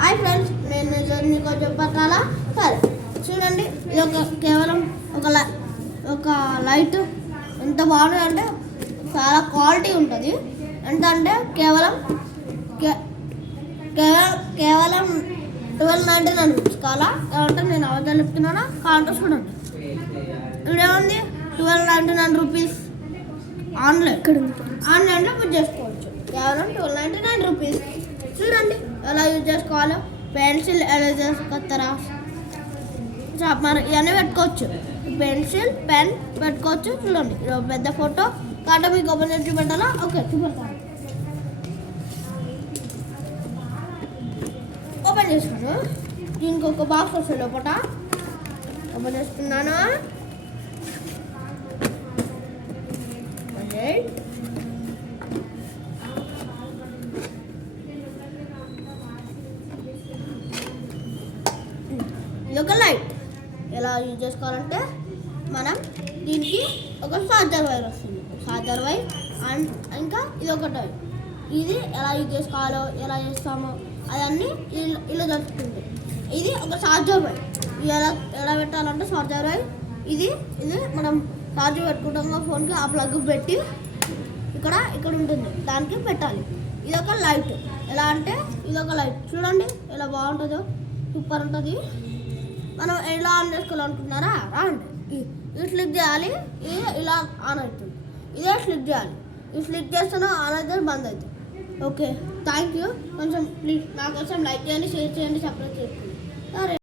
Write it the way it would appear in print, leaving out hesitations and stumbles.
Hi friends, నేను మీకు చెప్పాలా? సరే చూడండి, ఇది కేవలం ఒక లైట్ ఎంత బాగుంటుంది అంటే చాలా క్వాలిటీ ఉంటుంది. ఎంత అంటే కేవలం 1299 రూపీస్ కావాలా? ఏమంటే నేను అవతల చెప్తున్నానా? కావాలంటే చూడండి. ఇదేముంది 1299 రూపీస్. ఆన్లైన్లో బుక్ చేసుకోవచ్చు. కేవలం 1299 రూపీస్. చూడండి ఎలా యూజ్ చేసుకోవాలో. పెన్సిల్, ఎరేజర్స్, కత్తెర, చాపర్ ఇవన్నీ పెట్టుకోవచ్చు. పెన్సిల్, పెన్ పెట్టుకోవచ్చు. చూడండి పెద్ద ఫోటో కాబట్టి మీకు ఓపెన్ చేసి చూపెట్టాలా? ఓకే, చూపెడతాను. ఓపెన్ చేస్తాను. దీనికి ఒక బాక్స్ వస్తుంది లోపల. ఓపెన్ చేస్తున్నాను. ఇది ఒక లైట్. ఎలా యూజ్ చేసుకోవాలంటే మనం దీనికి ఒక చార్జర్ వైర్ వస్తుంది. చార్జర్ వైర్ అండ్ ఇంకా ఇది ఒకటి. ఇది ఎలా యూజ్ చేసుకోవాలో, ఎలా చేస్తామో అదన్నీ ఇలా దొరుకుతుంది. ఇది ఒక చార్జర్ వైర్. ఇది ఎలా పెట్టాలంటే చార్జర్ వైర్ ఇది మనం చార్జర్ పెట్టుకుంటాం ఫోన్కి. ఆ ప్లగ్ పెట్టి ఇక్కడ ఉంటుంది, దానికి పెట్టాలి. ఇది ఒక లైట్. ఎలా అంటే ఇది ఒక లైట్. చూడండి ఎలా బాగుంటుందో, సూపర్ ఉంటుంది. మనం ఎలా ఆన్ చేసుకోవాలనుకుంటున్నారా? రాండి, ఇది స్లిప్ చేయాలి. ఇది ఇలా ఆన్ అవుతుంది. ఇదే స్లిప్ చేయాలి. ఇది స్లిప్ చేస్తేనే ఆన్ అవుతుంది, బంద్ అవుతుంది. Okay, thank you. కొంచెం ప్లీజ్ నా కోసం లైక్ చేయండి, షేర్ చేయండి, సబ్స్క్రైబ్ చేసుకోండి. సరే.